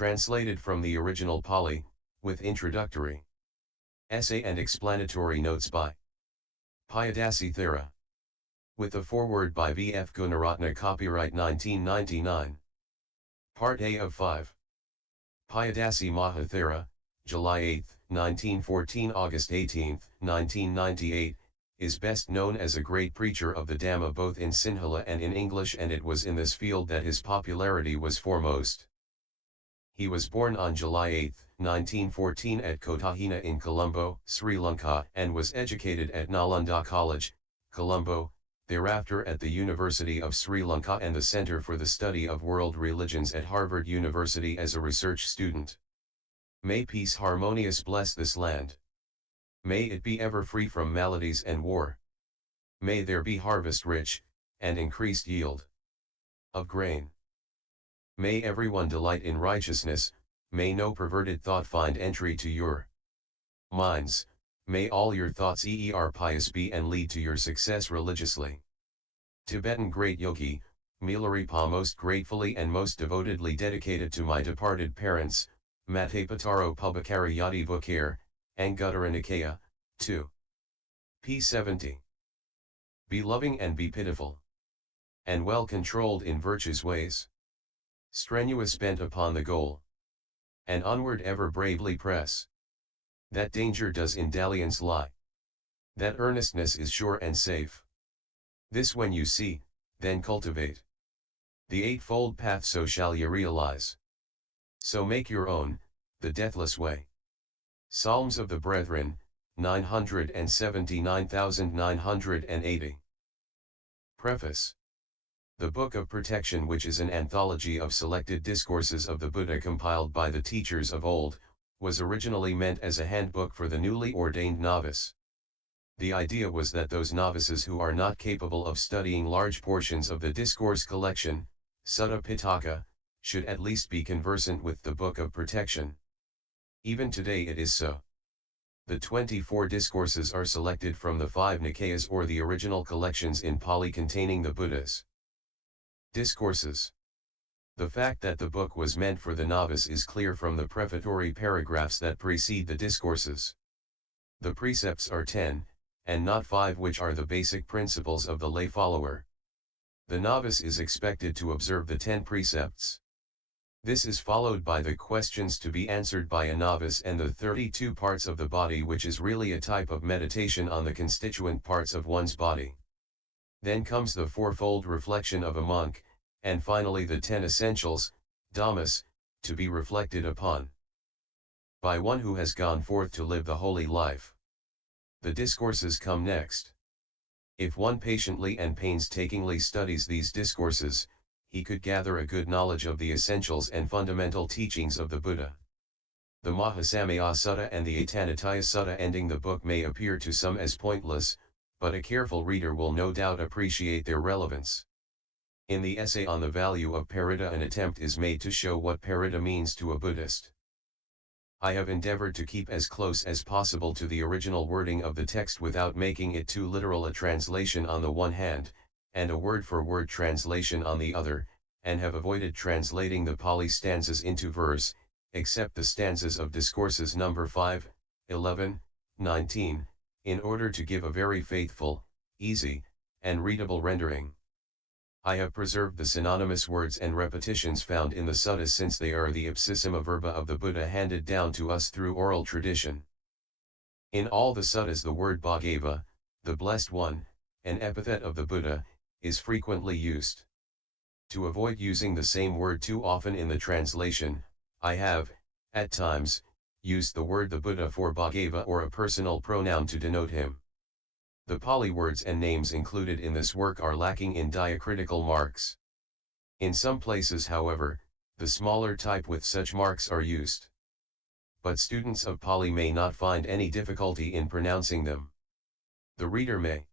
Translated from the original Pali, with introductory essay and explanatory notes by Piyadassi Thera. With a foreword by V.F. Gunaratna, copyright 1999. Part A of 5. Piyadassi Maha Thera, July 8, 1914 – August 18, 1998, is best known as a great preacher of the Dhamma both in Sinhala and in English, and it was in this field that his popularity was foremost. He was born on July 8, 1914 at Kotahena in Colombo, Sri Lanka, and was educated at Nalanda College, Colombo, thereafter at the University of Sri Lanka and the Center for the Study of World Religions at Harvard University as a research student. May peace harmonious bless this land. May it be ever free from maladies and war. May there be harvest rich, and increased yield of grain. May everyone delight in righteousness, may no perverted thought find entry to your minds, may all your thoughts pious be and lead to your success religiously. Tibetan Great Yogi, Milarepa, most gratefully and most devotedly dedicated to my departed parents, Matapataro Pubakari Yadi Vukare, Anguttara Nikaya, 2. p. 70. Be loving and be pitiful, and well controlled in virtue's ways. Strenuous bent upon the goal, and onward ever bravely press. That danger does in dalliance lie, that earnestness is sure and safe. This when you see, then cultivate the eightfold path, so shall ye realize. So make your own, the deathless way. Psalms of the Brethren, 979,980. Preface. The Book of Protection, which is an anthology of selected discourses of the Buddha compiled by the teachers of old, was originally meant as a handbook for the newly ordained novice. The idea was that those novices who are not capable of studying large portions of the discourse collection, Sutta Pitaka, should at least be conversant with the Book of Protection. Even today it is so. The 24 discourses are selected from the 5 Nikayas, or the original collections in Pali containing the Buddha's discourses. The fact that the book was meant for the novice is clear from the prefatory paragraphs that precede the discourses. The precepts are 10, and not 5, which are the basic principles of the lay follower. The novice is expected to observe the 10 precepts. This is followed by the questions to be answered by a novice and the 32 parts of the body, which is really a type of meditation on the constituent parts of one's body. Then comes the fourfold reflection of a monk, and finally the 10 essentials, Dhammas, to be reflected upon by one who has gone forth to live the holy life. The discourses come next. If one patiently and painstakingly studies these discourses, he could gather a good knowledge of the essentials and fundamental teachings of the Buddha. The Mahasamaya Sutta and the Atanataya Sutta ending the book may appear to some as pointless, but a careful reader will no doubt appreciate their relevance. In the essay on the value of Paritta, an attempt is made to show what Paritta means to a Buddhist. I have endeavored to keep as close as possible to the original wording of the text without making it too literal, a translation on the one hand, and a word-for-word translation on the other, and have avoided translating the Pali stanzas into verse, except the stanzas of discourses number 5, 11, 19, in order to give a very faithful, easy, and readable rendering. I have preserved the synonymous words and repetitions found in the suttas, since they are the ipsissima verba of the Buddha handed down to us through oral tradition. In all the suttas the word Bhagava, the Blessed One, an epithet of the Buddha, is frequently used. To avoid using the same word too often in the translation, I have, at times, used the word the Buddha for Bhagava, or a personal pronoun to denote him. The Pali words and names included in this work are lacking in diacritical marks. In some places, however, the smaller type with such marks are used. But students of Pali may not find any difficulty in pronouncing them. The reader may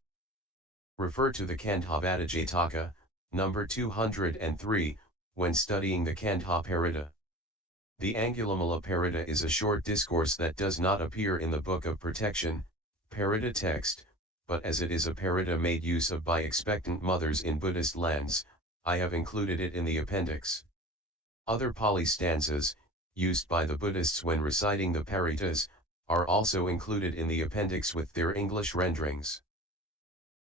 refer to the Kandha Vadajataka, number 203, when studying the Kandha Paritta. The Angulimala Paritta is a short discourse that does not appear in the Book of Protection, Paritta text, but as it is a Paritta made use of by expectant mothers in Buddhist lands, I have included it in the appendix. Other Pali stanzas, used by the Buddhists when reciting the Parittas, are also included in the appendix with their English renderings.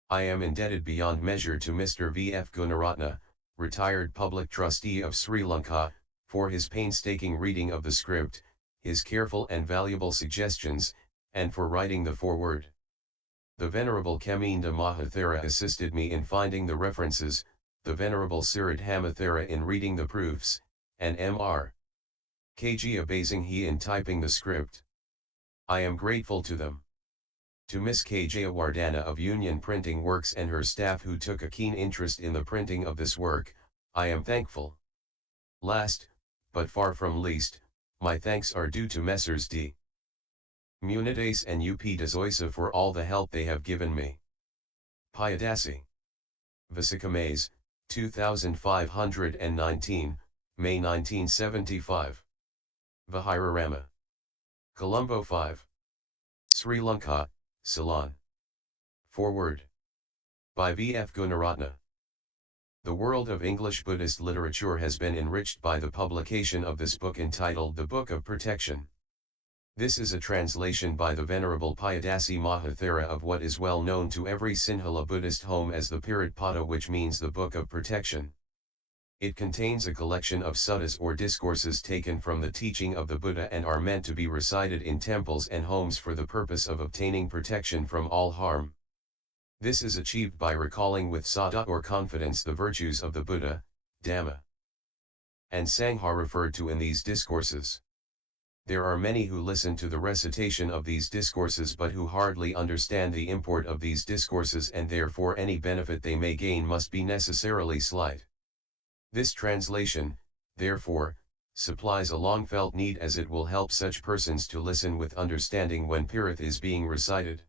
I am indebted beyond measure to Mr. V. F. Gunaratna, retired public trustee of Sri Lanka, for his painstaking reading of the script, his careful and valuable suggestions, and for writing the foreword. The Venerable Nalanda Maha Thera assisted me in finding the references, the Venerable Paritta Maha Thera in reading the proofs, and Mr. K.G. Abasinghe in typing the script. I am grateful to them. To Miss K. Jayawardana of Union Printing Works and her staff who took a keen interest in the printing of this work, I am thankful. Last, but far from least, my thanks are due to Messrs. D. Munides and U.P. Desoisa for all the help they have given me. Piyadassi Vasikames, 2519, May 1975. Vihirarama. Colombo 5. Sri Lanka, Ceylon. Foreword. By V. F. Gunaratna. The world of English Buddhist literature has been enriched by the publication of this book entitled The Book of Protection. This is a translation by the Venerable Piyadassi Maha Thera of what is well known to every Sinhala Buddhist home as the Paritta, which means the Book of Protection. It contains a collection of suttas or discourses taken from the teaching of the Buddha and are meant to be recited in temples and homes for the purpose of obtaining protection from all harm. This is achieved by recalling with saddha or confidence the virtues of the Buddha, Dhamma, and Sangha referred to in these discourses. There are many who listen to the recitation of these discourses but who hardly understand the import of these discourses, and therefore any benefit they may gain must be necessarily slight. This translation, therefore, supplies a long-felt need, as it will help such persons to listen with understanding when Paritta is being recited.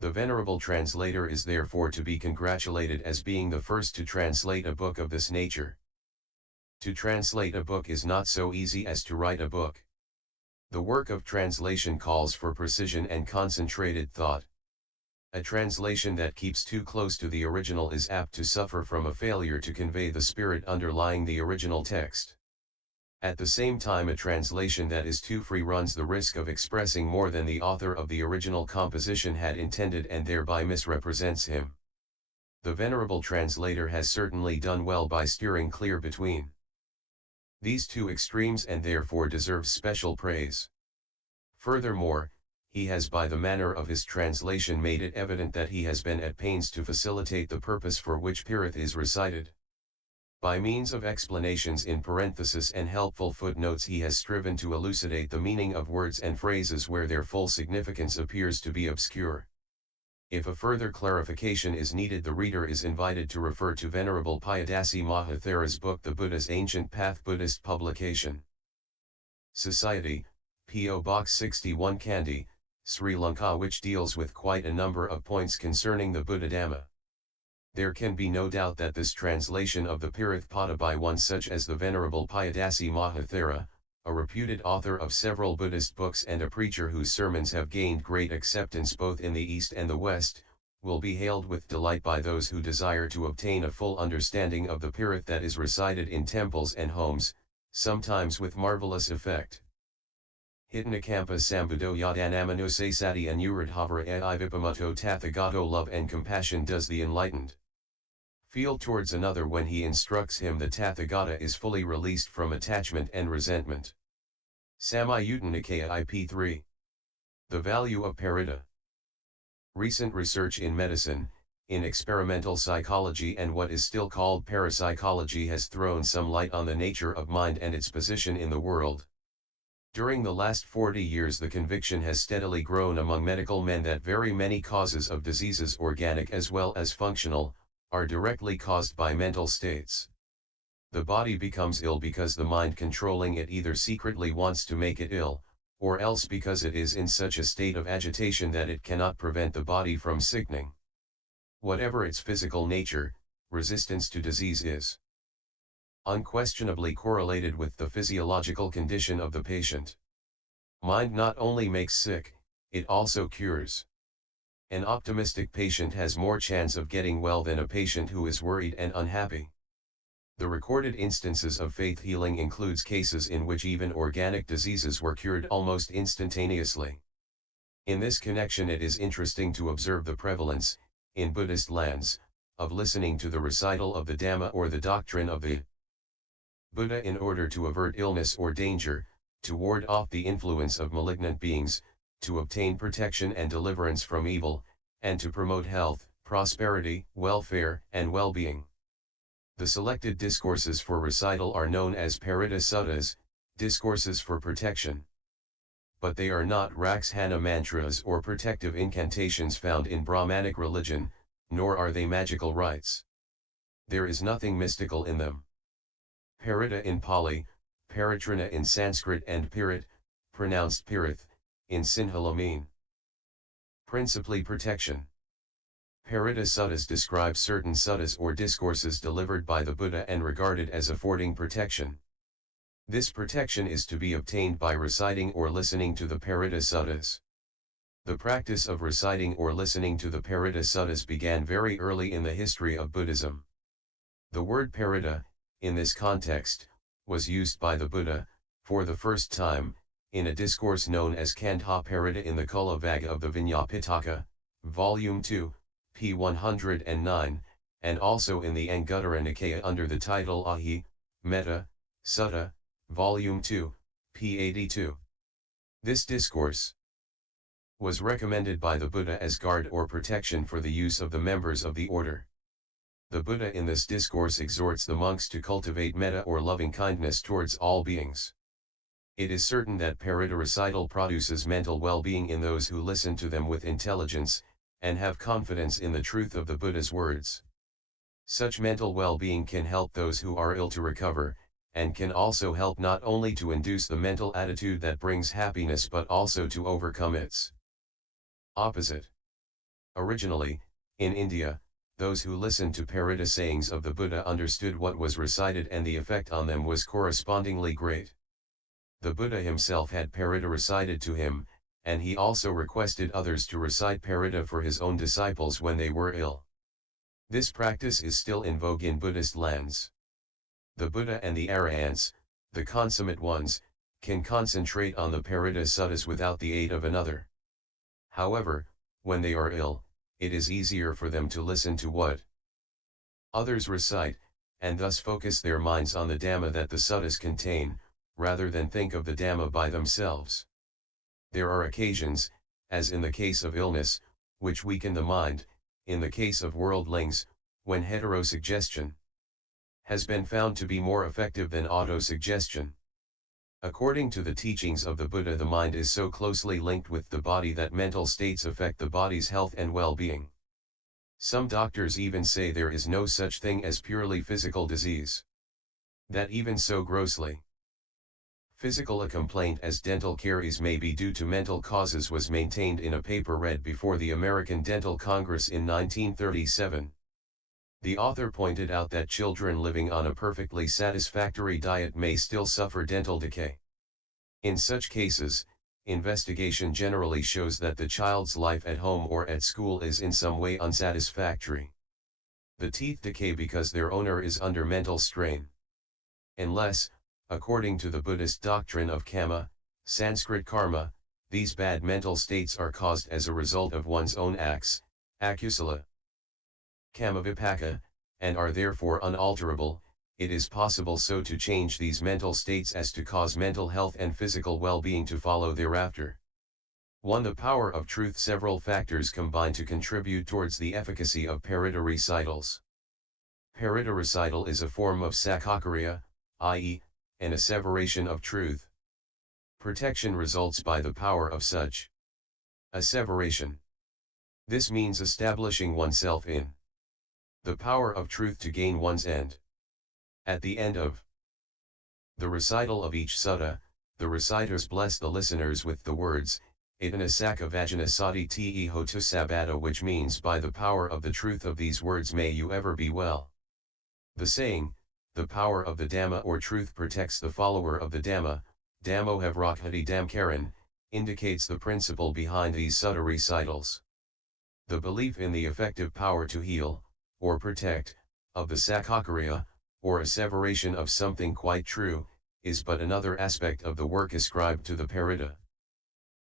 The venerable translator is therefore to be congratulated as being the first to translate a book of this nature. To translate a book is not so easy as to write a book. The work of translation calls for precision and concentrated thought. A translation that keeps too close to the original is apt to suffer from a failure to convey the spirit underlying the original text. At the same time, a translation that is too free runs the risk of expressing more than the author of the original composition had intended and thereby misrepresents him. The venerable translator has certainly done well by steering clear between these two extremes and therefore deserves special praise. Furthermore, he has by the manner of his translation made it evident that he has been at pains to facilitate the purpose for which Paritta is recited. By means of explanations in parenthesis and helpful footnotes, he has striven to elucidate the meaning of words and phrases where their full significance appears to be obscure. If a further clarification is needed, the reader is invited to refer to Venerable Piyadassi Maha Thera's book The Buddha's Ancient Path, Buddhist publication. Society, P.O. Box 61, Kandy, Sri Lanka, which deals with quite a number of points concerning the Buddha Dhamma. There can be no doubt that this translation of the Paritta by one such as the Venerable Piyadassi Maha Thera, a reputed author of several Buddhist books and a preacher whose sermons have gained great acceptance both in the East and the West, will be hailed with delight by those who desire to obtain a full understanding of the Paritta that is recited in temples and homes, sometimes with marvelous effect. Hitanakampa Sambudo Yadanamano Sati Anuradhavara Vipamuto Tathagato, love and compassion does the enlightened feel towards another when he instructs him. The Tathagata is fully released from attachment and resentment. Samayutta Nikaya IP3. The value of Paritta. Recent research in medicine, in experimental psychology and what is still called parapsychology has thrown some light on the nature of mind and its position in the world. During the last 40 years the conviction has steadily grown among medical men that very many causes of diseases, organic as well as functional, are directly caused by mental states. The body becomes ill because the mind controlling it either secretly wants to make it ill, or else because it is in such a state of agitation that it cannot prevent the body from sickening. Whatever its physical nature, resistance to disease is unquestionably correlated with the physiological condition of the patient. Mind not only makes sick, it also cures. An optimistic patient has more chance of getting well than a patient who is worried and unhappy. The recorded instances of faith healing includes cases in which even organic diseases were cured almost instantaneously. In this connection, it is interesting to observe the prevalence, in Buddhist lands, of listening to the recital of the Dhamma or the doctrine of the Buddha in order to avert illness or danger, to ward off the influence of malignant beings, to obtain protection and deliverance from evil, and to promote health, prosperity, welfare, and well-being. The selected discourses for recital are known as Paritta suttas, discourses for protection. But they are not Rakshana mantras or protective incantations found in Brahmanic religion, nor are they magical rites. There is nothing mystical in them. Paritta in Pali, Paritrana in Sanskrit, and Pirit, pronounced Pirith, in Sinhala mean principally protection. Paritta suttas describe certain suttas or discourses delivered by the Buddha and regarded as affording protection. This protection is to be obtained by reciting or listening to the Paritta suttas. The practice of reciting or listening to the Paritta suttas began very early in the history of Buddhism. The word Paritta, in this context, was used by the Buddha, for the first time, in a discourse known as Kandha Paritta in the Kula Vagga of the Vinyapitaka, Volume 2, p. 109, and also in the Anguttara Nikaya under the title Ahi, Metta, Sutta, Volume 2, p. 82. This discourse was recommended by the Buddha as guard or protection for the use of the members of the order. The Buddha in this discourse exhorts the monks to cultivate metta or loving kindness towards all beings. It is certain that Paritta recital produces mental well-being in those who listen to them with intelligence, and have confidence in the truth of the Buddha's words. Such mental well-being can help those who are ill to recover, and can also help not only to induce the mental attitude that brings happiness but also to overcome its opposite. Originally, in India, those who listened to Paritta sayings of the Buddha understood what was recited, and the effect on them was correspondingly great. The Buddha himself had Paritta recited to him, and he also requested others to recite Paritta for his own disciples when they were ill. This practice is still in vogue in Buddhist lands. The Buddha and the Arahants, the consummate ones, can concentrate on the Paritta suttas without the aid of another. However, when they are ill, it is easier for them to listen to what others recite, and thus focus their minds on the Dhamma that the suttas contain, rather than think of the Dhamma by themselves. There are occasions, as in the case of illness, which weaken the mind, in the case of worldlings, when heterosuggestion has been found to be more effective than autosuggestion. According to the teachings of the Buddha, the mind is so closely linked with the body that mental states affect the body's health and well-being. Some doctors even say there is no such thing as purely physical disease. That even so grossly physical a complaint as dental caries may be due to mental causes was maintained in a paper read before the American Dental Congress in 1937. The author pointed out that children living on a perfectly satisfactory diet may still suffer dental decay. In such cases, investigation generally shows that the child's life at home or at school is in some way unsatisfactory. The teeth decay because their owner is under mental strain. Unless, according to the Buddhist doctrine of Kamma, Sanskrit karma, these bad mental states are caused as a result of one's own acts, akusala, Kamma vipaka, and are therefore unalterable, it is possible so to change these mental states as to cause mental health and physical well-being to follow thereafter. 1. The power of truth. Several factors combine to contribute towards the efficacy of Paritta recitals. Paritta recital is a form of Sakakariya, i.e., an asseveration of truth. Protection results by the power of such asseveration. This means establishing oneself in the power of truth to gain one's end. At the end of the recital of each sutta, the reciters bless the listeners with the words, Itana Saka Vajana Sati Te Hotu Sabata, which means by the power of the truth of these words may you ever be well. The saying, the power of the Dhamma or truth protects the follower of the Dhamma, Dhammo Havrakhati Dhamkaran, indicates the principle behind these sutta recitals. The belief in the effective power to heal, or protect, of the Sakakariya, or asseveration of something quite true, is but another aspect of the work ascribed to the Paritta.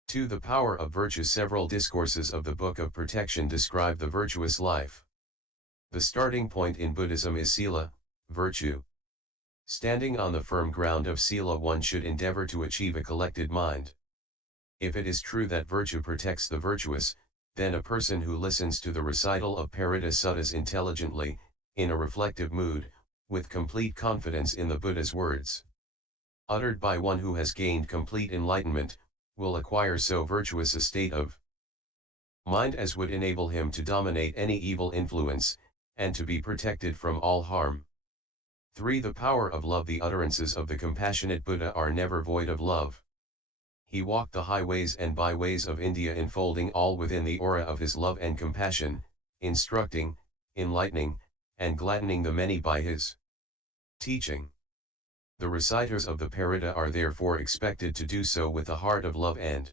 To the power of virtue, several discourses of the Book of Protection describe the virtuous life. The starting point in Buddhism is Sila, virtue. Standing on the firm ground of Sila, one should endeavor to achieve a collected mind. If it is true that virtue protects the virtuous, then a person who listens to the recital of Paritta Suttas intelligently, in a reflective mood, with complete confidence in the Buddha's words, uttered by one who has gained complete enlightenment, will acquire so virtuous a state of mind as would enable him to dominate any evil influence, and to be protected from all harm. 3. The power of love. The utterances of the compassionate Buddha are never void of love. He walked the highways and byways of India, enfolding all within the aura of his love and compassion, instructing, enlightening, and gladdening the many by his teaching. The reciters of the Paritta are therefore expected to do so with a heart of love and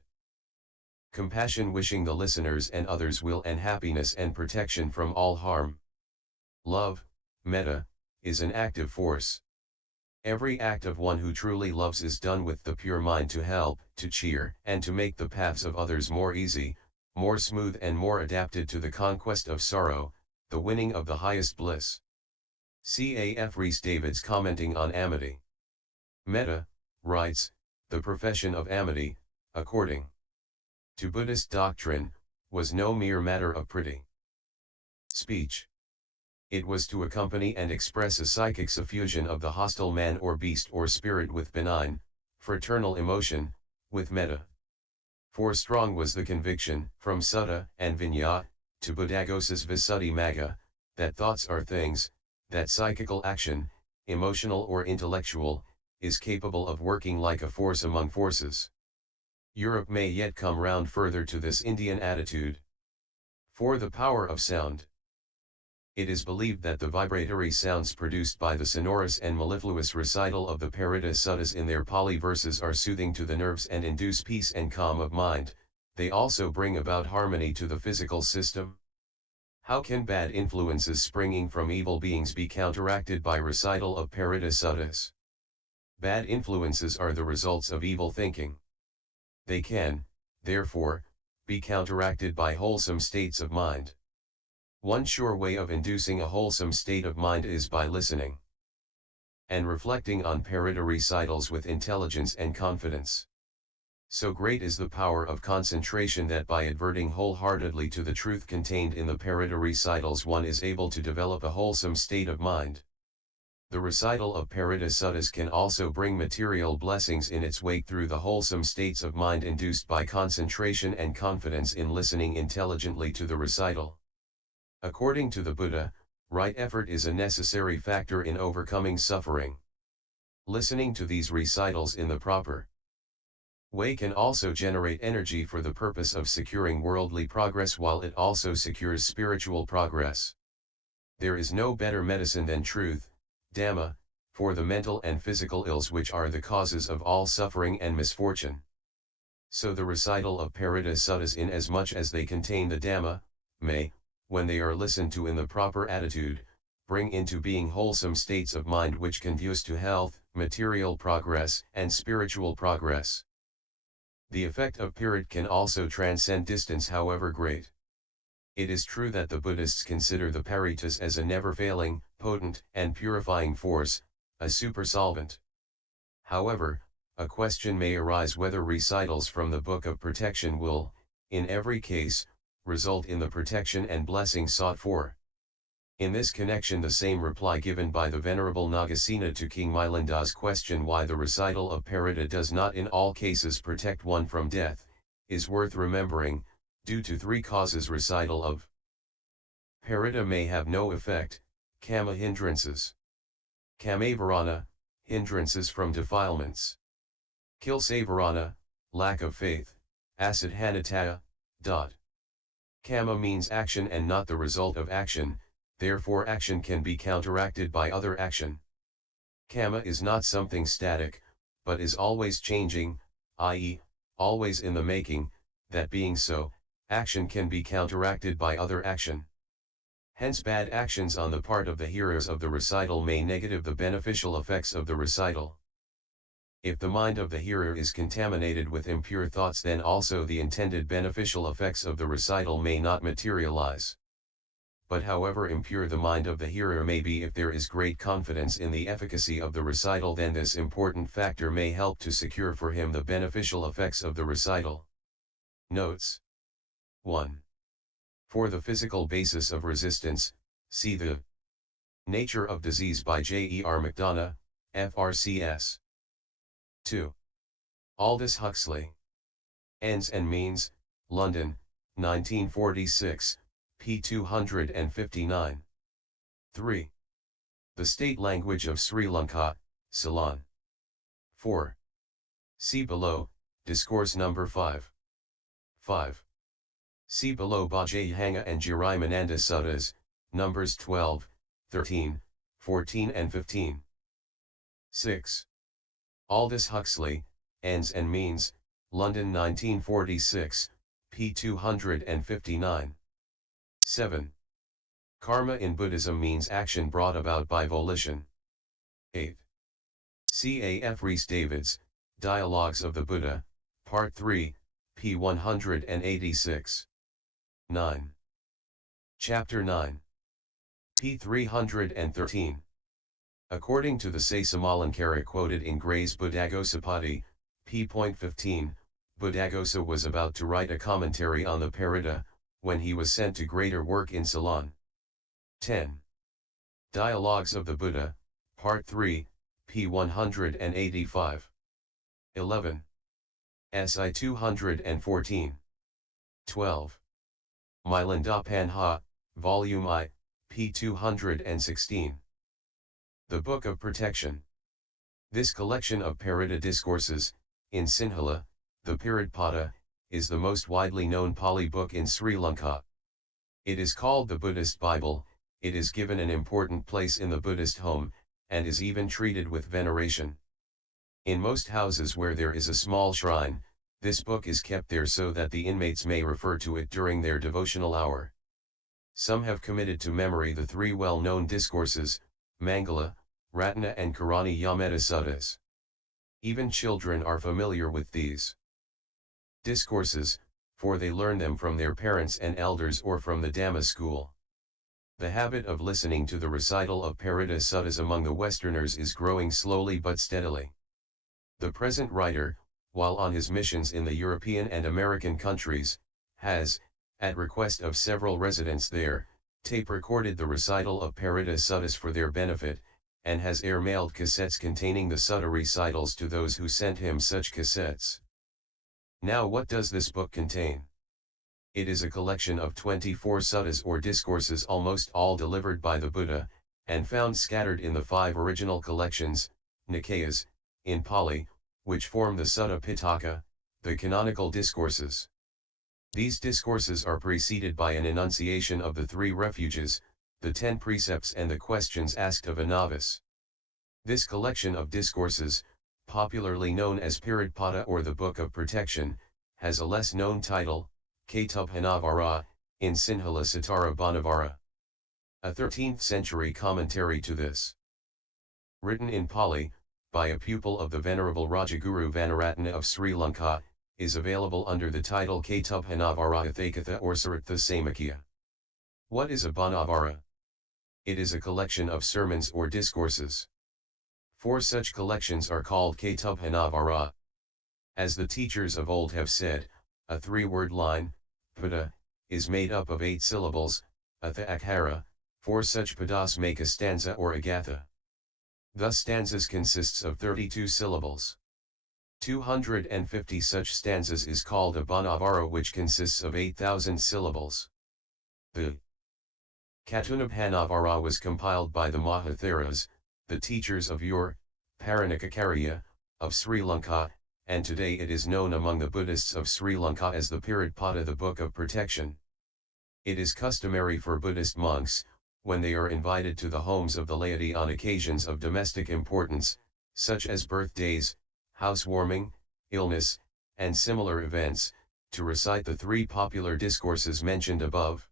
compassion, wishing the listeners and others will and happiness and protection from all harm. Love, metta, is an active force. Every act of one who truly loves is done with the pure mind to help, to cheer, and to make the paths of others more easy, more smooth, and more adapted to the conquest of sorrow, the winning of the highest bliss. C.A.F. Rhys Davids, commenting on amity. Metta, writes, the profession of amity, according to Buddhist doctrine, was no mere matter of pretty speech. It was to accompany and express a psychic suffusion of the hostile man or beast or spirit with benign, fraternal emotion, with metta. For strong was the conviction, from sutta and vinaya, to Buddhaghosa's Visuddhimagga, that thoughts are things, that psychical action, emotional or intellectual, is capable of working like a force among forces. Europe may yet come round further to this Indian attitude. 4. The power of sound. It is believed that the vibratory sounds produced by the sonorous and mellifluous recital of the Paritta Suttas in their Pali verses are soothing to the nerves and induce peace and calm of mind. They also bring about harmony to the physical system. How can bad influences springing from evil beings be counteracted by recital of Paritta Suttas? Bad influences are the results of evil thinking. They can, therefore, be counteracted by wholesome states of mind. One sure way of inducing a wholesome state of mind is by listening and reflecting on Paritta recitals with intelligence and confidence. So great is the power of concentration that by adverting wholeheartedly to the truth contained in the Paritta recitals, one is able to develop a wholesome state of mind. The recital of Paritta Suttas can also bring material blessings in its wake through the wholesome states of mind induced by concentration and confidence in listening intelligently to the recital. According to the Buddha, right effort is a necessary factor in overcoming suffering. Listening to these recitals in the proper way can also generate energy for the purpose of securing worldly progress, while it also secures spiritual progress. There is no better medicine than truth, Dhamma, for the mental and physical ills which are the causes of all suffering and misfortune. So the recital of Paritta Suttas, inasmuch as they contain the Dhamma, may, when they are listened to in the proper attitude, bring into being wholesome states of mind which conduce to health, material progress, and spiritual progress. The effect of Paritta can also transcend distance, however great. It is true that the Buddhists consider the Parittas as a never-failing, potent, and purifying force, a super-solvent. However, a question may arise whether recitals from the Book of Protection will, in every case, result in the protection and blessing sought for. In this connection, the same reply given by the Venerable Nagasena to King Milinda's question why the recital of Paritta does not in all cases protect one from death, is worth remembering. Due to 3 causes, recital of Paritta may have no effect: kama hindrances, kamavarana, hindrances from defilements, kilsavarana, lack of faith, asadhanataya. Kama means action and not the result of action, therefore action can be counteracted by other action. Kama is not something static, but is always changing, i.e., always in the making. That being so, action can be counteracted by other action. Hence bad actions on the part of the hearers of the recital may negative the beneficial effects of the recital. If the mind of the hearer is contaminated with impure thoughts, then also the intended beneficial effects of the recital may not materialize. But however impure the mind of the hearer may be, if there is great confidence in the efficacy of the recital, then this important factor may help to secure for him the beneficial effects of the recital. Notes 1. For the physical basis of resistance, see The Nature of Disease by J.E.R. McDonough, FRCS. 2. Aldous Huxley. Ends and Means, London, 1946, p. 259. 3. The State Language of Sri Lanka, Ceylon. 4. See below, Discourse number 5. 5. See below Bhajayanga and Jirimananda Suttas, numbers 12, 13, 14 and 15. 6. Aldous Huxley, Ends and Means, London 1946, p. 259. 7. Karma in Buddhism means action brought about by volition. 8. C. A. F. Rhys Davids, Dialogues of the Buddha, Part 3, p. 186. 9. Chapter 9. p. 313. According to the Sasamalankara quoted in Gray's Buddhagosapati, p.15, Buddhaghosa was about to write a commentary on the Paritta, when he was sent to greater work in Ceylon. 10. Dialogues of the Buddha, Part 3, p. 185. 11. Si 214. 12. Nalanda Panha, Volume I, p. 216. The Book of Protection. This collection of Paritta discourses, in Sinhala, the Paritta, is the most widely known Pali book in Sri Lanka. It is called the Buddhist Bible. It is given an important place in the Buddhist home, and is even treated with veneration. In most houses where there is a small shrine, this book is kept there so that the inmates may refer to it during their devotional hour. Some have committed to memory the three well-known discourses, Mangala, Ratna and Karani Yameta Suttas. Even children are familiar with these discourses, for they learn them from their parents and elders or from the Dhamma school. The habit of listening to the recital of Paritta Suttas among the Westerners is growing slowly but steadily. The present writer, while on his missions in the European and American countries, has, at request of several residents there, tape-recorded the recital of Paritta Suttas for their benefit, and has air-mailed cassettes containing the Sutta recitals to those who sent him such cassettes. Now what does this book contain? It is a collection of 24 suttas or discourses, almost all delivered by the Buddha, and found scattered in the 5 original collections, Nikayas, in Pali, which form the Sutta Pitaka, the canonical discourses. These discourses are preceded by an enunciation of the 3 refuges, the 10 precepts and the questions asked of a novice. This collection of discourses, popularly known as Paritta or the Book of Protection, has a less known title, Kotahena in Sinhala Sitara Banavara. A 13th century commentary to this, written in Pali, by a pupil of the Venerable Rajaguru Gunaratna of Sri Lanka, is available under the title Ketubhanavara Athakatha or Saritha Samakya. What is a Banavara? It is a collection of sermons or discourses. 4 such collections are called Ketubhanavara. As the teachers of old have said, a 3-word line, pada, is made up of 8 syllables, atha akhara, 4 such padas make a stanza or agatha. Thus stanzas consists of 32 syllables. 250 such stanzas is called a Banavara, which consists of 8,000 syllables. The Katunabhanavara was compiled by the Maha Theras, the teachers of Ur, Paranakarya, of Sri Lanka, and today it is known among the Buddhists of Sri Lanka as the Paritta, the Book of Protection. It is customary for Buddhist monks, when they are invited to the homes of the laity on occasions of domestic importance, such as birthdays, housewarming, illness, and similar events, to recite the 3 popular discourses mentioned above.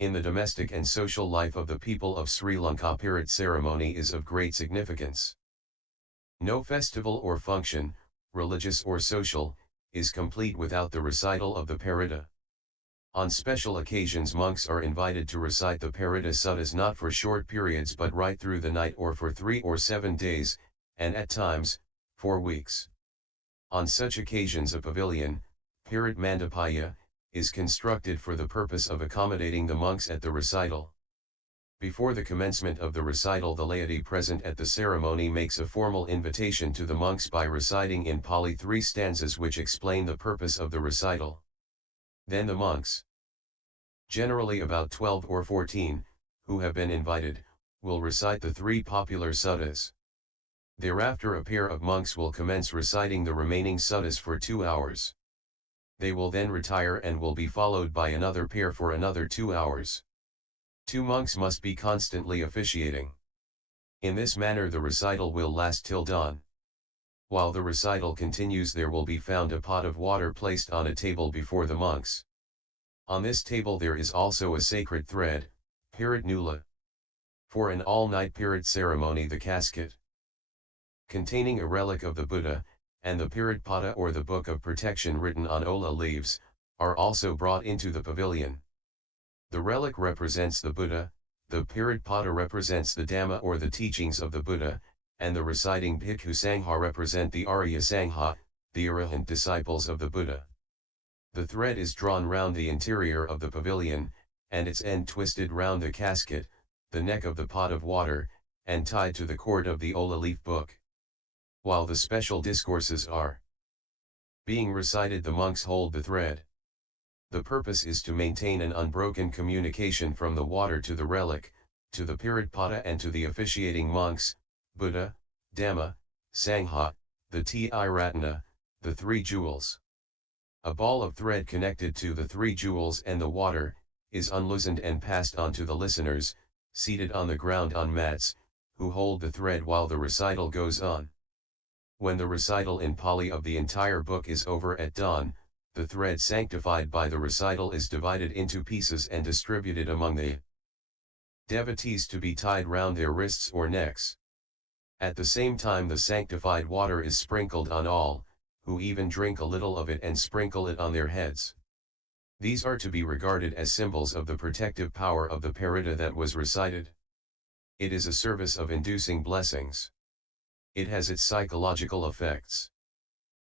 In the domestic and social life of the people of Sri Lanka, Pirit ceremony is of great significance. No festival or function, religious or social, is complete without the recital of the Paritta. On special occasions monks are invited to recite the Paritta suttas not for short periods but right through the night or for 3 or 7 days, and at times, 4 weeks. On such occasions a pavilion, Pirit Mandapaya, is constructed for the purpose of accommodating the monks at the recital. Before the commencement of the recital, the laity present at the ceremony makes a formal invitation to the monks by reciting in Pali 3 stanzas which explain the purpose of the recital. Then the monks, generally about 12 or 14, who have been invited, will recite the 3 popular suttas. Thereafter a pair of monks will commence reciting the remaining suttas for 2 hours. They will then retire and will be followed by another pair for another 2 hours. 2 monks must be constantly officiating. In this manner the recital will last till dawn. While the recital continues, there will be found a pot of water placed on a table before the monks. On this table there is also a sacred thread, Pirit Nula. For an all-night Pirit ceremony, the casket containing a relic of the Buddha, and the Pirit Pada or the Book of Protection written on Ola leaves, are also brought into the pavilion. The relic represents the Buddha, the Pirit Pada represents the Dhamma or the teachings of the Buddha, and the reciting Bhikkhu Sangha represent the Arya Sangha, the Arahant disciples of the Buddha. The thread is drawn round the interior of the pavilion, and its end twisted round the casket, the neck of the pot of water, and tied to the cord of the Ola leaf book. While the special discourses are being recited, the monks hold the thread. The purpose is to maintain an unbroken communication from the water to the relic, to the Pirit Pada and to the officiating monks, Buddha, Dhamma, Sangha, the Triratna, the 3 jewels. A ball of thread connected to the 3 jewels and the water, is unloosened and passed on to the listeners, seated on the ground on mats, who hold the thread while the recital goes on. When the recital in Pali of the entire book is over at dawn, the thread sanctified by the recital is divided into pieces and distributed among the devotees to be tied round their wrists or necks. At the same time the sanctified water is sprinkled on all, who even drink a little of it and sprinkle it on their heads. These are to be regarded as symbols of the protective power of the Paritta that was recited. It is a service of inducing blessings. It has its psychological effects.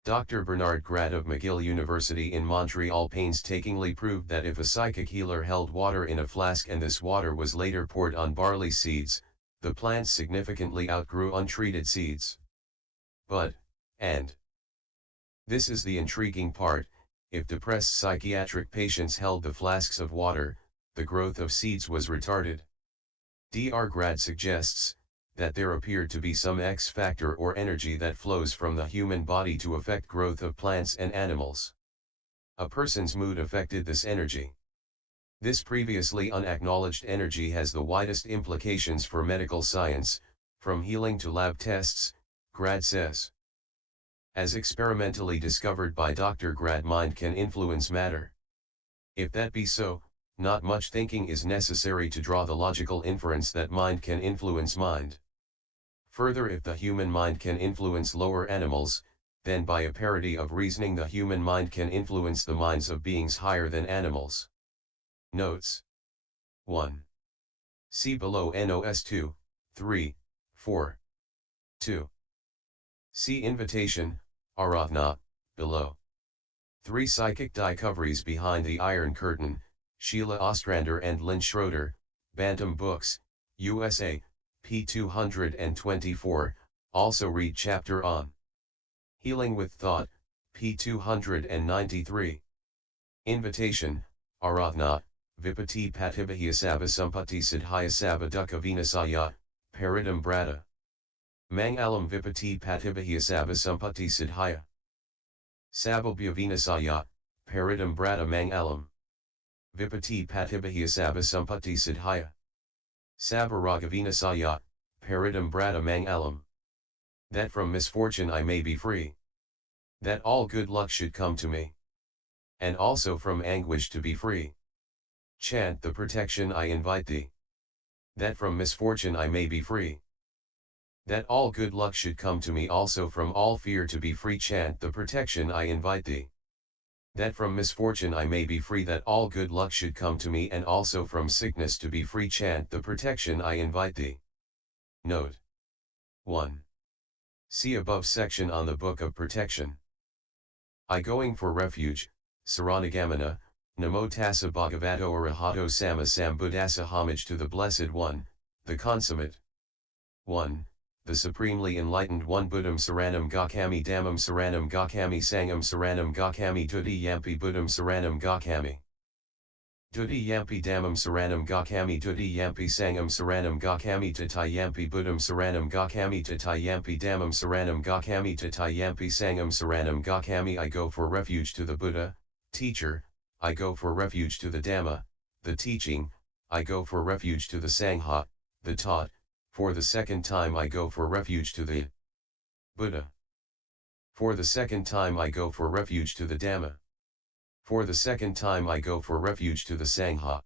Dr. Bernard Grad of McGill University in Montreal painstakingly proved that if a psychic healer held water in a flask and this water was later poured on barley seeds, the plants significantly outgrew untreated seeds. But, and this is the intriguing part, if depressed psychiatric patients held the flasks of water, the growth of seeds was retarded. Dr. Grad suggests that there appeared to be some X factor or energy that flows from the human body to affect growth of plants and animals. A person's mood affected this energy. This previously unacknowledged energy has the widest implications for medical science, from healing to lab tests, Grad says. As experimentally discovered by Dr. Grad, mind can influence matter. If that be so, not much thinking is necessary to draw the logical inference that mind can influence mind. Further, if the human mind can influence lower animals, then by a parity of reasoning the human mind can influence the minds of beings higher than animals. Notes 1. See below NOS 2, 3, 4. 2. See invitation, Aradhana, below. 3 Psychic Discoveries Behind the Iron Curtain, Sheila Ostrander and Lynn Schroeder, Bantam Books, USA, p. 224, also read chapter on Healing with Thought, p. 293. Invitation, Aradhana, Vipati Patibhahyasava Sampati Siddhyasava Dukkha Vinasaya, Paridam Brata. Mangalam Vipati Patibhahyasava Sampati Siddhya Sababhya Vinasaya, Paridam Brata Mangalam. Vipati Patibhahyasava Sampati Siddhya Sabaraga Vinasaya, Paridam Brata Mangalam. That from misfortune I may be free. That all good luck should come to me. And also from anguish to be free. Chant the protection I invite thee. That from misfortune I may be free. That all good luck should come to me, also from all fear to be free. Chant the protection I invite thee. That from misfortune I may be free. That all good luck should come to me, and also from sickness to be free. Chant the protection I invite thee. Note 1. See above section on the Book of Protection. I going for refuge, Saranagamana, Namo Tassa Bhagavato Arahato Sama Sambuddhassa. Homage to the Blessed One, the Consummate. 1. The Supremely Enlightened One. Buddham Saranam Gacchami Dhammam Saranam Gacchami Sangam Saranam Gacchami Tuti Yampi Buddham Saranam Gacchami Tuti Yampi Dhammam Saranam Gacchami Tuti Yampi Sangam Saranam Gacchami Tati Yampi Buddham Saranam Gacchami Tati Yampi Dhammam Saranam Gacchami Tati Yampi Sangam Saranam Gacchami. I go for refuge to the Buddha, teacher. I go for refuge to the Dhamma, the teaching. I go for refuge to the Sangha, the taught. For the second time I go for refuge to the Buddha. For the second time I go for refuge to the Dhamma. For the second time I go for refuge to the Sangha.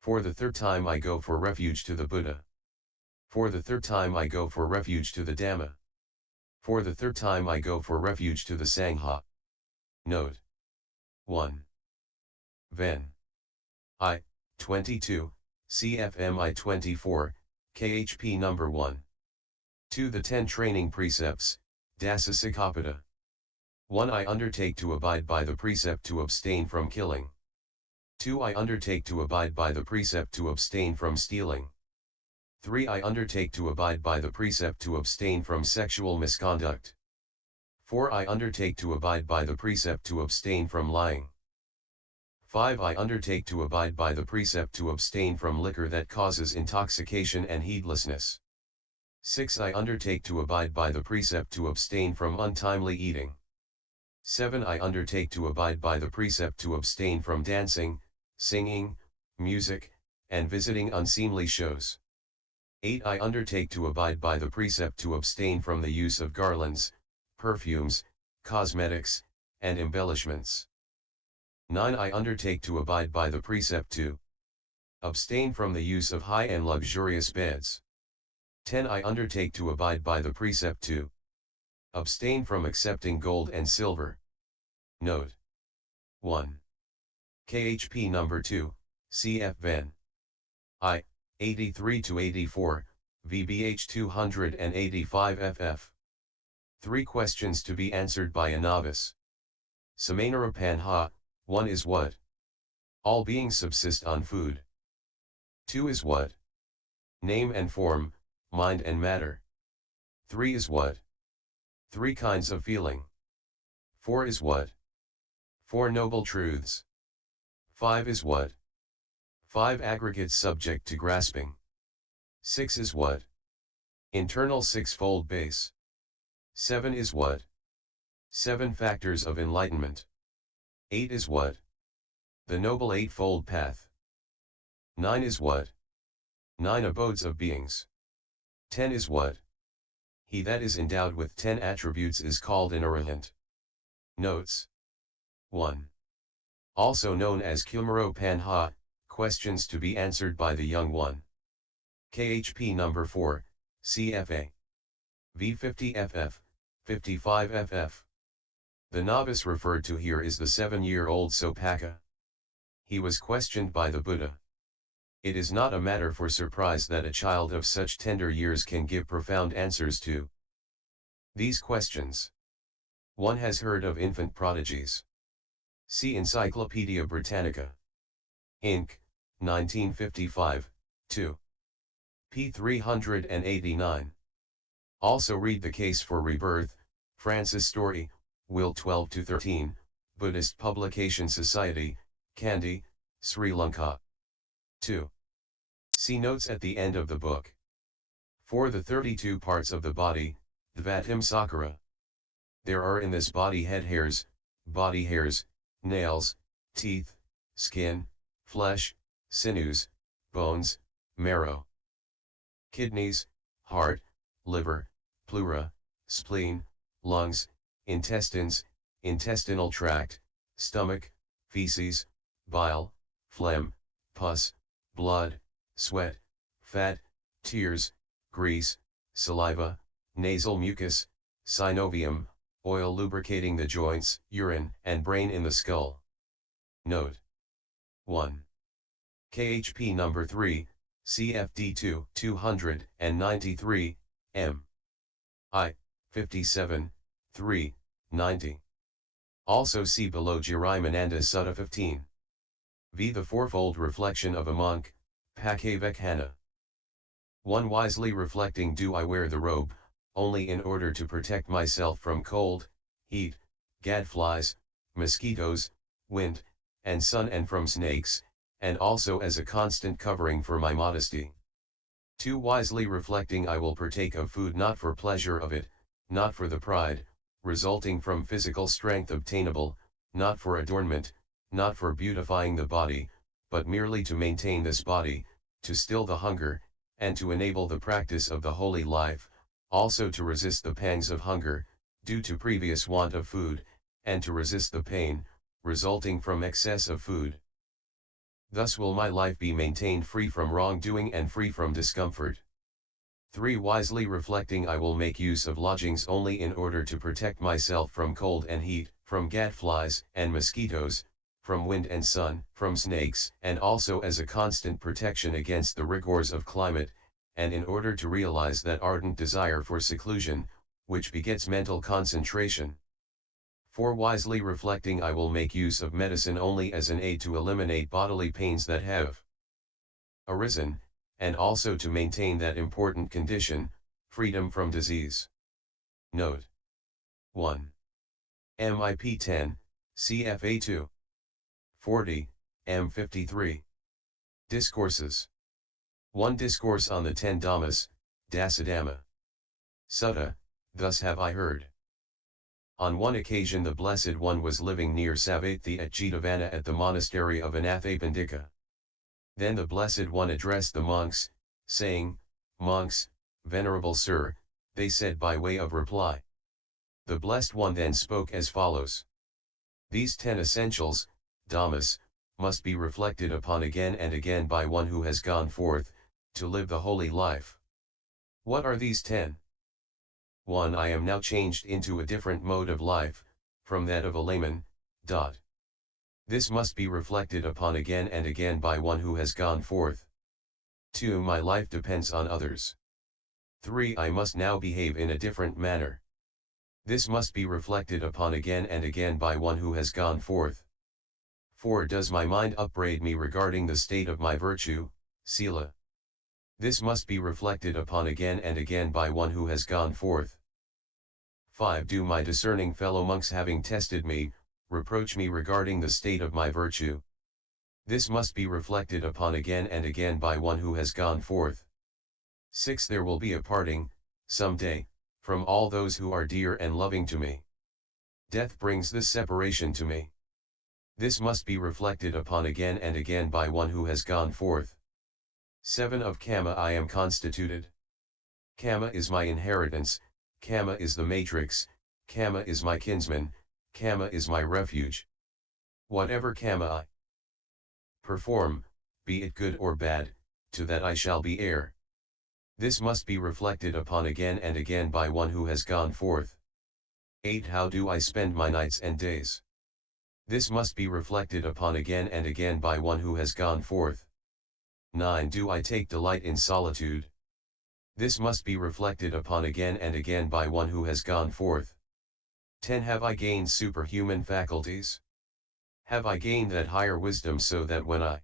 For the third time I go for refuge to the Buddha. For the third time I go for refuge to the Dhamma. For the third time I go for refuge to the Sangha. Note 1. Ven. I, 22, CFMI 24, KHP number 1. 2. The 10 training precepts, Dasa Sikkhapada. 1. I undertake to abide by the precept to abstain from killing. 2. I undertake to abide by the precept to abstain from stealing. 3. I undertake to abide by the precept to abstain from sexual misconduct. 4. I undertake to abide by the precept to abstain from lying. 5. I undertake to abide by the precept to abstain from liquor that causes intoxication and heedlessness. 6. I undertake to abide by the precept to abstain from untimely eating. 7. I undertake to abide by the precept to abstain from dancing, singing, music, and visiting unseemly shows. 8. I undertake to abide by the precept to abstain from the use of garlands, perfumes, cosmetics, and embellishments. 9. I undertake to abide by the precept to abstain from the use of high and luxurious beds. 10. I undertake to abide by the precept to abstain from accepting gold and silver. Note 1. KHP number 2, CF Ven. I, 83-84, VBH 285 FF. 3 questions to be answered by a novice. Samanara Panha. 1 is what? All beings subsist on food. 2 is what? Name and form, mind and matter. 3 is what? 3 kinds of feeling. 4 is what? 4 noble truths. 5 is what? 5 aggregates subject to grasping. 6 is what? Internal sixfold base. 7 is what? 7 factors of enlightenment. 8 is what? The Noble Eightfold Path. 9 is what? 9 abodes of beings. 10 is what? He that is endowed with 10 attributes is called an arahant. Notes 1. Also known as Kumaro Panha, questions to be answered by the young one. KHP number 4, CFA. V50FF, 55FF. The novice referred to here is the 7-year-old Sopaka. He was questioned by the Buddha. It is not a matter for surprise that a child of such tender years can give profound answers to these questions. One has heard of infant prodigies. See Encyclopaedia Britannica. Inc., 1955, 2. p. 389. Also read The Case for Rebirth, Francis Story, Will 12-13, Buddhist Publication Society, Kandy, Sri Lanka. 2. See notes at the end of the book. For the 32 parts of the body, Dvatim Sakara. There are in this body head hairs, nails, teeth, skin, flesh, sinews, bones, marrow, kidneys, heart, liver, pleura, spleen, lungs, intestines, intestinal tract, stomach, feces, bile, phlegm, pus, blood, sweat, fat, tears, grease, saliva, nasal mucus, synovium, oil lubricating the joints, urine, and brain in the skull. Note 1. KHP number 3, CFD2 293, M. I, 57, 3, 90. Also see below Jirimananda Sutta 15. V. The fourfold reflection of a monk, Pakavekkhana. 1. Wisely reflecting, do I wear the robe, only in order to protect myself from cold, heat, gadflies, mosquitoes, wind, and sun, and from snakes, and also as a constant covering for my modesty. 2. Wisely reflecting, I will partake of food not for pleasure of it, not for the pride, resulting from physical strength obtainable, not for adornment, not for beautifying the body, but merely to maintain this body, to still the hunger, and to enable the practice of the holy life, also to resist the pangs of hunger, due to previous want of food, and to resist the pain, resulting from excess of food. Thus will my life be maintained free from wrongdoing and free from discomfort. 3. Wisely reflecting, I will make use of lodgings only in order to protect myself from cold and heat, from gadflies and mosquitoes, from wind and sun, from snakes, and also as a constant protection against the rigors of climate, and in order to realize that ardent desire for seclusion, which begets mental concentration. 4. Wisely reflecting, I will make use of medicine only as an aid to eliminate bodily pains that have arisen, and also to maintain that important condition, freedom from disease. Note 1. MIP 10, CFA 2. 40, M53. Discourses. 1. Discourse on the 10 Dhammas, Dasadhamma. Sutta, thus have I heard. On one occasion the Blessed One was living near Savatthi at Jetavana at the monastery of Anathapindika. Then the Blessed One addressed the monks, saying, "Monks, Venerable Sir," they said by way of reply. The Blessed One then spoke as follows. These 10 essentials, Dhammas, must be reflected upon again and again by one who has gone forth, to live the holy life. What are these 10? 1. I am now changed into a different mode of life, from that of a layman. This must be reflected upon again and again by one who has gone forth. 2. My life depends on others. 3. I must now behave in a different manner. This must be reflected upon again and again by one who has gone forth. 4. Does my mind upbraid me regarding the state of my virtue, Sila? This must be reflected upon again and again by one who has gone forth. 5. Do my discerning fellow monks, having tested me, reproach me regarding the state of my virtue? This must be reflected upon again and again by one who has gone forth. 6. There will be a parting, some day, from all those who are dear and loving to me. Death brings this separation to me. This must be reflected upon again and again by one who has gone forth. 7. Of Kama I am constituted. Kama is my inheritance, Kama is the matrix, Kama is my kinsman, Kama is my refuge. Whatever Kama I perform, be it good or bad, to that I shall be heir. This must be reflected upon again and again by one who has gone forth. 8. How do I spend my nights and days? This must be reflected upon again and again by one who has gone forth. 9. Do I take delight in solitude? This must be reflected upon again and again by one who has gone forth. 10. Have I gained superhuman faculties? Have I gained that higher wisdom so that when I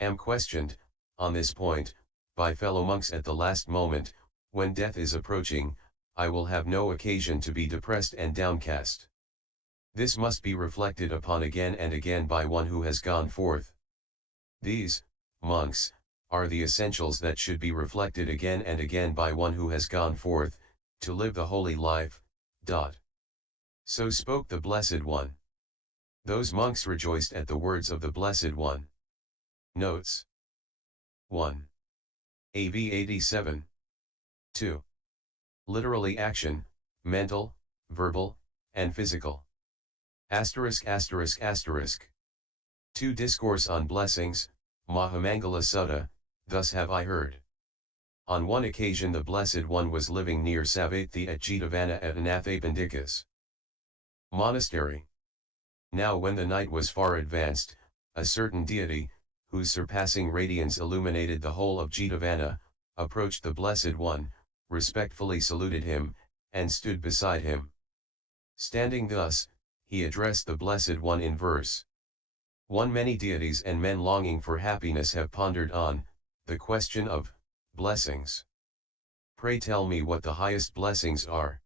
am questioned, on this point, by fellow monks at the last moment, when death is approaching, I will have no occasion to be depressed and downcast? This must be reflected upon again and again by one who has gone forth. These, monks, are the essentials that should be reflected again and again by one who has gone forth, to live the holy life. So spoke the Blessed One. Those monks rejoiced at the words of the Blessed One. Notes 1. AV 87. 2. Literally action, mental, verbal, and physical. ******. 2. Discourse on blessings, Mahamangala Sutta, thus have I heard. On one occasion the Blessed One was living near Savatthi at Jetavana at Anathapindika's monastery. Now when the night was far advanced, a certain deity, whose surpassing radiance illuminated the whole of Jetavana, approached the Blessed One, respectfully saluted him, and stood beside him. Standing thus, he addressed the Blessed One in verse 1. Many deities and men longing for happiness have pondered on the question of blessings. Pray tell me what the highest blessings are.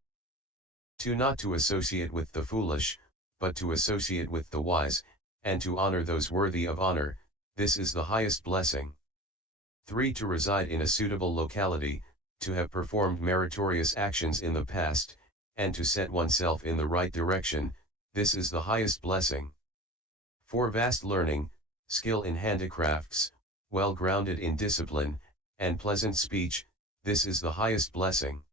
2. Not to associate with the foolish, but to associate with the wise, and to honor those worthy of honor, this is the highest blessing. 3. To reside in a suitable locality, to have performed meritorious actions in the past, and to set oneself in the right direction, this is the highest blessing. 4. Vast learning, skill in handicrafts, well grounded in discipline, and pleasant speech, this is the highest blessing.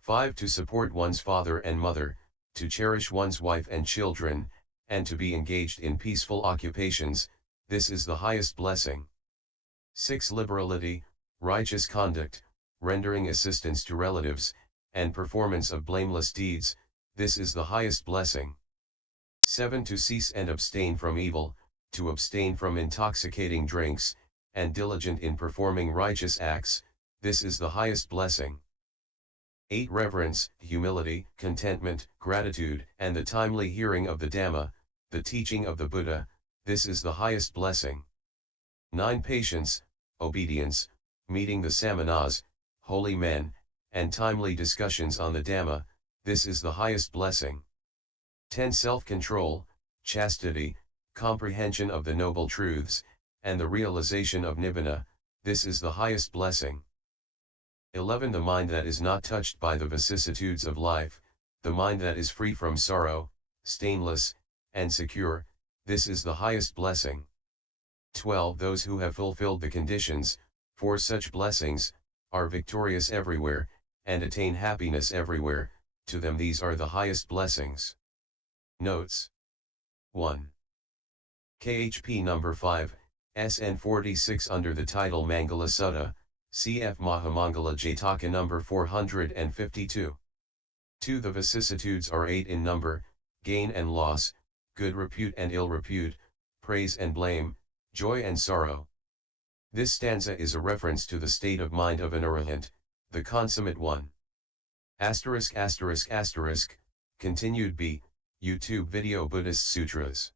5. To support one's father and mother, to cherish one's wife and children, and to be engaged in peaceful occupations, this is the highest blessing. 6. Liberality, righteous conduct, rendering assistance to relatives, and performance of blameless deeds, this is the highest blessing. 7. To cease and abstain from evil, to abstain from intoxicating drinks, and diligent in performing righteous acts, this is the highest blessing. 8. Reverence, humility, contentment, gratitude, and the timely hearing of the Dhamma, the teaching of the Buddha, this is the highest blessing. 9. Patience, obedience, meeting the samanas, holy men, and timely discussions on the Dhamma, this is the highest blessing. 10. Self-control, chastity, comprehension of the noble truths, and the realization of nibbana, this is the highest blessing. 11. The mind that is not touched by the vicissitudes of life, the mind that is free from sorrow, stainless, and secure, this is the highest blessing. 12. Those who have fulfilled the conditions for such blessings, are victorious everywhere, and attain happiness everywhere, to them these are the highest blessings. Notes. 1. KHP number 5, SN 46 under the title Mangala Sutta, cf Mahamangala Jataka number 452. 2. The vicissitudes are 8 in number, gain and loss, good repute and ill repute, praise and blame, joy and sorrow. This stanza is a reference to the state of mind of an arahant, the consummate one. *******, continued B, YouTube video Buddhist Sutras.